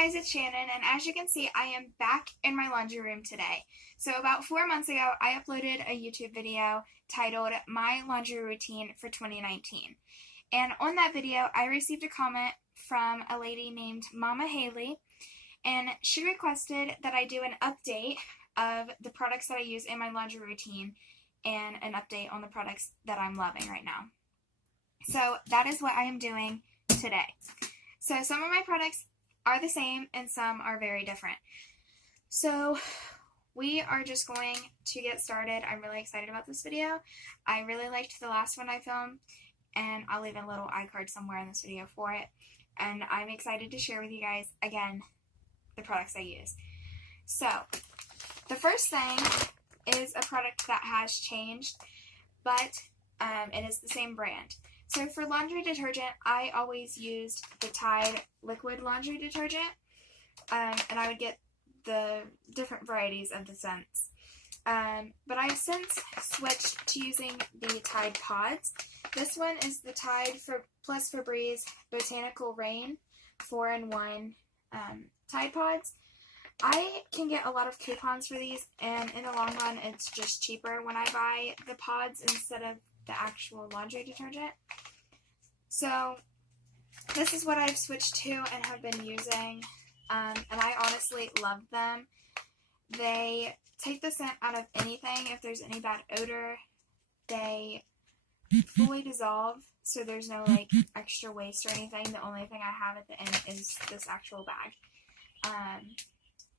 guys, it's Shannon, and as you can see, I am back in my laundry room today. So about 4 months ago, I uploaded a YouTube video titled My Laundry Routine for 2019. And on that video, I received a comment from a lady named Mama Haley, and she requested that I do an update of the products that I use in my laundry routine and an update on the products that I'm loving right now. So that is what I am doing today. So some of my products are the same and some are very different. So we are just going to get started. I'm really excited about this video. I really liked the last one I filmed, and I'll leave a little iCard somewhere in this video for it. And I'm excited to share with you guys, again, the products I use. So the first thing is a product that has changed, but it is the same brand. So for laundry detergent, I always used the Tide liquid laundry detergent, and I would get the different varieties of the scents. But I've since switched to using the Tide Pods. This one is the Tide Plus Febreze Botanical Rain 4-in-1 Tide Pods. I can get a lot of coupons for these, and in the long run, it's just cheaper when I buy the pods instead of the actual laundry detergent. So this is what I've switched to and have been using, and I honestly love them. They take the scent out of anything. If there's any bad odor, they fully dissolve, so there's no extra waste or anything. The only thing I have at the end is this actual bag.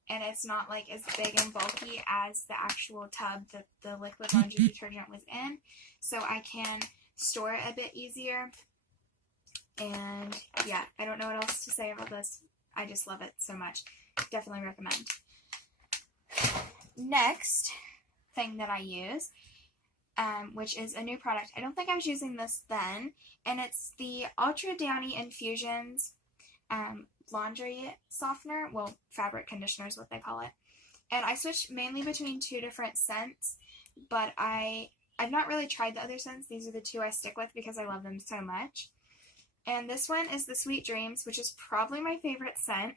And it's not as big and bulky as the actual tub that the liquid laundry detergent was in, so I can store it a bit easier. And yeah, I don't know what else to say about this. I just love it so much. Definitely recommend. Next thing that I use, which is a new product. I don't think I was using this then, and it's the Ultra Downy Infusions laundry softener, well, fabric conditioner is what they call it. And I switched mainly between two different scents, but I've not really tried the other scents. These are the two I stick with because I love them so much. And this one is the Sweet Dreams, which is probably my favorite scent.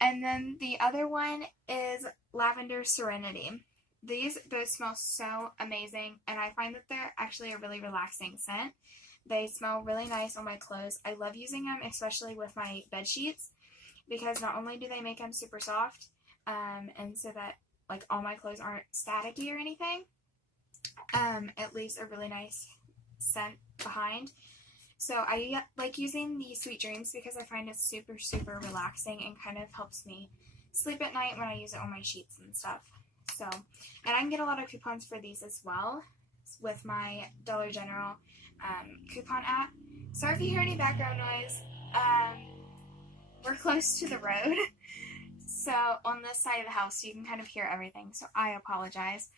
And then the other one is Lavender Serenity. These both smell so amazing, and I find that they're actually a really relaxing scent. They smell really nice on my clothes. I love using them, especially with my bed sheets, because not only do they make them super soft, and so that all my clothes aren't staticky or anything, it leaves a really nice scent behind. So I like using the Sweet Dreams because I find it's super, super relaxing and kind of helps me sleep at night when I use it on my sheets and stuff. So, and I can get a lot of coupons for these as well with my Dollar General coupon app. Sorry if you hear any background noise. We're close to the road, so on this side of the house, so you can kind of hear everything, so I apologize.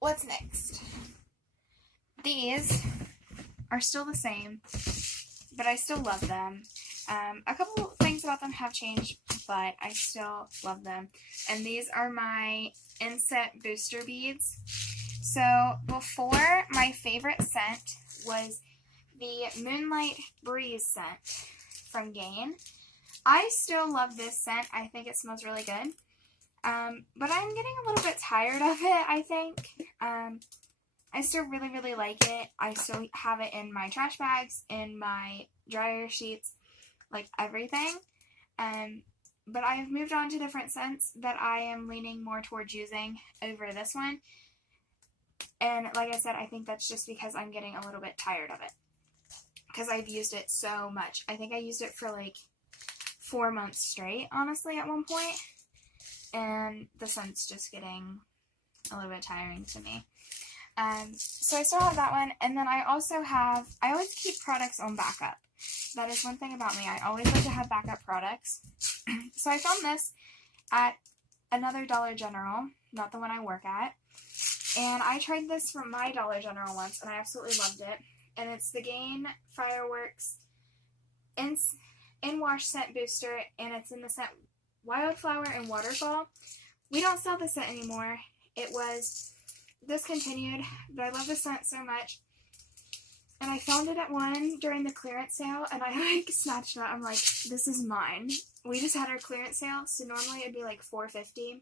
What's next? These are still the same, but I still love them. A couple things about them have changed, but I still love them. And these are my Inset Booster Beads. So before, my favorite scent was the Moonlight Breeze scent from Gain. I still love this scent. I think it smells really good. But I'm getting a little bit tired of it, I think. I still really, really like it. I still have it in my trash bags, in my dryer sheets, everything. But I have moved on to different scents that I am leaning more towards using over this one. And like I said, I think that's just because I'm getting a little bit tired of it, because I've used it so much. I think I used it for 4 months straight, honestly, at one point. And the scent's just getting a little bit tiring to me. So I still have that one, and then I always keep products on backup. That is one thing about me. I always like to have backup products. So I found this at another Dollar General, not the one I work at, and I tried this from my Dollar General once, and I absolutely loved it. And it's the Gain Fireworks In-Wash Scent Booster, and it's in the scent Wildflower and Waterfall. We don't sell this scent anymore. It was discontinued, but I love the scent so much. And I found it at one during the clearance sale, and I like snatched it up. I'm like, this is mine. We just had our clearance sale, so normally it'd be like $4.50,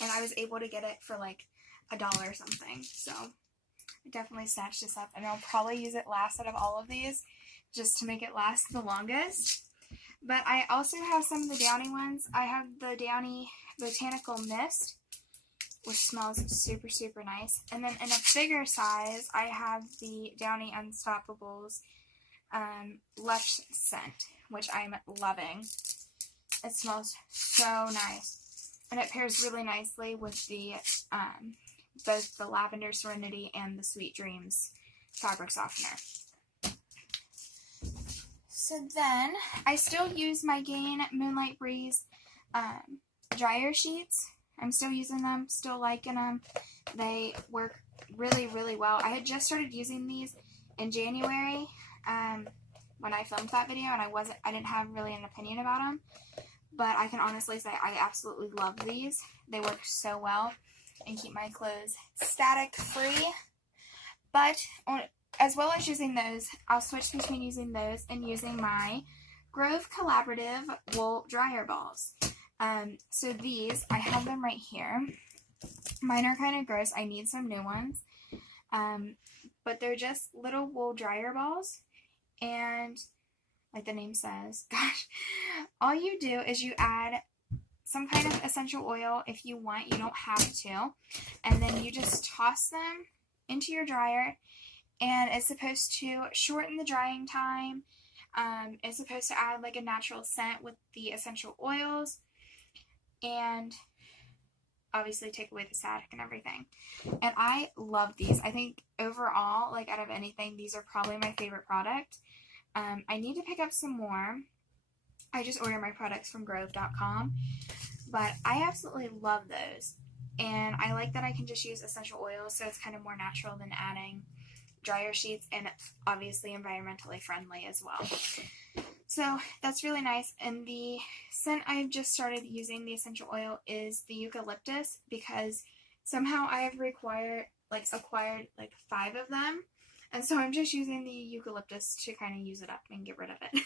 and I was able to get it for like $1 or something. So I definitely snatched this up, and I'll probably use it last out of all of these, just to make it last the longest. But I also have some of the Downy ones. I have the Downy Botanical Mist, which smells super, super nice. And then in a bigger size, I have the Downy Unstoppables Lush scent, which I'm loving. It smells so nice. And it pairs really nicely with the both the Lavender Serenity and the Sweet Dreams fabric softener. So then, I still use my Gain Moonlight Breeze dryer sheets. I'm still using them, still liking them. They work really, really well. I had just started using these in January when I filmed that video, and I didn't have really an opinion about them. But I can honestly say I absolutely love these. They work so well and keep my clothes static free. But as well as using those, I'll switch between using those and using my Grove Collaborative Wool Dryer Balls. So these, I have them right here. Mine are kind of gross. I need some new ones. But they're just little wool dryer balls. And like the name says, gosh, all you do is you add some kind of essential oil if you want. You don't have to. And then you just toss them into your dryer. And it's supposed to shorten the drying time. It's supposed to add like a natural scent with the essential oils. And obviously take away the static and everything. And I love these. I think overall, like out of anything, these are probably my favorite product. I need to pick up some more. I just order my products from Grove.com. But I absolutely love those. And I like that I can just use essential oils, so it's kind of more natural than adding dryer sheets, and obviously environmentally friendly as well. So that's really nice. And the scent I've just started using, the essential oil, is the eucalyptus, because somehow I have acquired like 5 of them. And so I'm just using the eucalyptus to kind of use it up and get rid of it.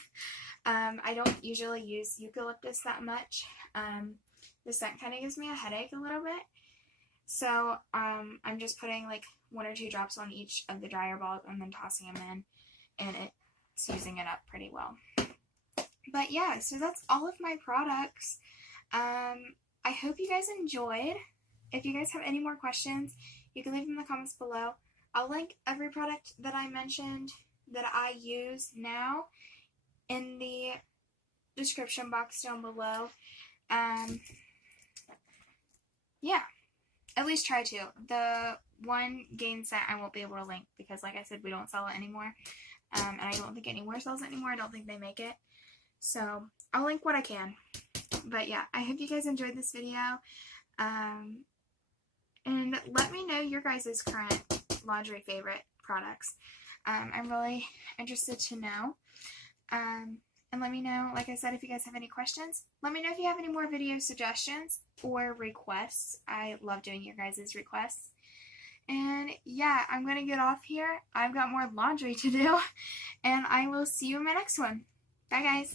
I don't usually use eucalyptus that much. The scent kind of gives me a headache a little bit. So I'm just putting like 1 or 2 drops on each of the dryer balls and then tossing them in, and it's using it up pretty well. But yeah, so that's all of my products. I hope you guys enjoyed. If you guys have any more questions, you can leave them in the comments below. I'll link every product that I mentioned that I use now in the description box down below. Yeah, at least try to. The one Gain scent I won't be able to link because, like I said, we don't sell it anymore. And I don't think anywhere sells it anymore. I don't think they make it. So I'll link what I can. But yeah, I hope you guys enjoyed this video. And let me know your guys' current laundry favorite products. I'm really interested to know. And let me know, like I said, if you guys have any questions. Let me know if you have any more video suggestions or requests. I love doing your guys' requests. And yeah, I'm going to get off here. I've got more laundry to do. And I will see you in my next one. Bye, guys.